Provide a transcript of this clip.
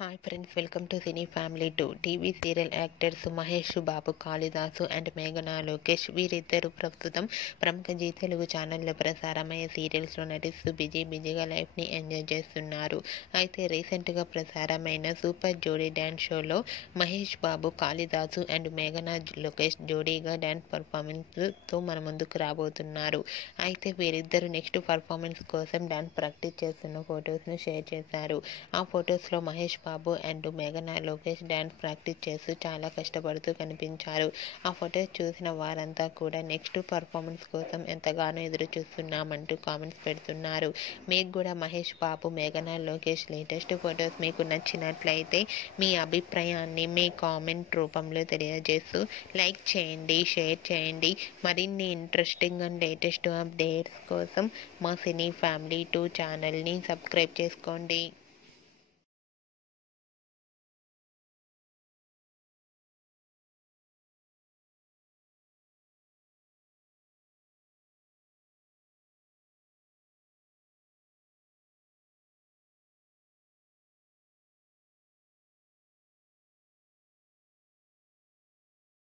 Hi friends, welcome to cine family 2. TV serial actors Mahesh Babu, Kalidasu and మేఘనా లోకేష్ వీరిద్దరూ ప్రస్తుతం ప్రముఖ జీ తెలుగు ఛానల్లో ప్రసారమయ్యే సీరియల్స్లో నటిస్తూ బిజీగా లైఫ్ని ఎంజాయ్ చేస్తున్నారు. అయితే రీసెంట్గా ప్రసారమైన సూపర్ జోడీ డ్యాన్స్ షోలో మహేష్ బాబు, కాళిదాసు అండ్ మేఘనా లోకేష్ జోడీగా డ్యాన్స్ పర్ఫార్మెన్స్తో మన ముందుకు రాబోతున్నారు. అయితే వీరిద్దరూ నెక్స్ట్ పర్ఫార్మెన్స్ కోసం డ్యాన్స్ ప్రాక్టీస్ చేస్తున్న ఫొటోస్ను షేర్ చేశారు. ఆ ఫొటోస్లో మహేష్ బాబు అండ్ మేఘనా లోకేష్ డ్యాన్స్ ప్రాక్టీస్ చేస్తూ చాలా కష్టపడుతూ కనిపించారు. ఆ ఫొటోస్ చూసిన వారంతా కూడా నెక్స్ట్ పర్ఫార్మెన్స్ కోసం ఎంతగానో ఎదురు చూస్తున్నామంటూ కామెంట్స్ పెడుతున్నారు. మీకు కూడా మహేష్ బాబు, మేఘనా లోకేష్ లేటెస్ట్ ఫొటోస్ మీకు నచ్చినట్లయితే మీ అభిప్రాయాన్ని మీ కామెంట్ రూపంలో తెలియజేస్తూ లైక్ చేయండి, షేర్ చేయండి. మరిన్ని ఇంట్రెస్టింగ్ అండ్ లేటెస్ట్ అప్డేట్స్ కోసం మా సినీ ఫ్యామిలీ 2 ఛానల్ని సబ్స్క్రైబ్ చేసుకోండి.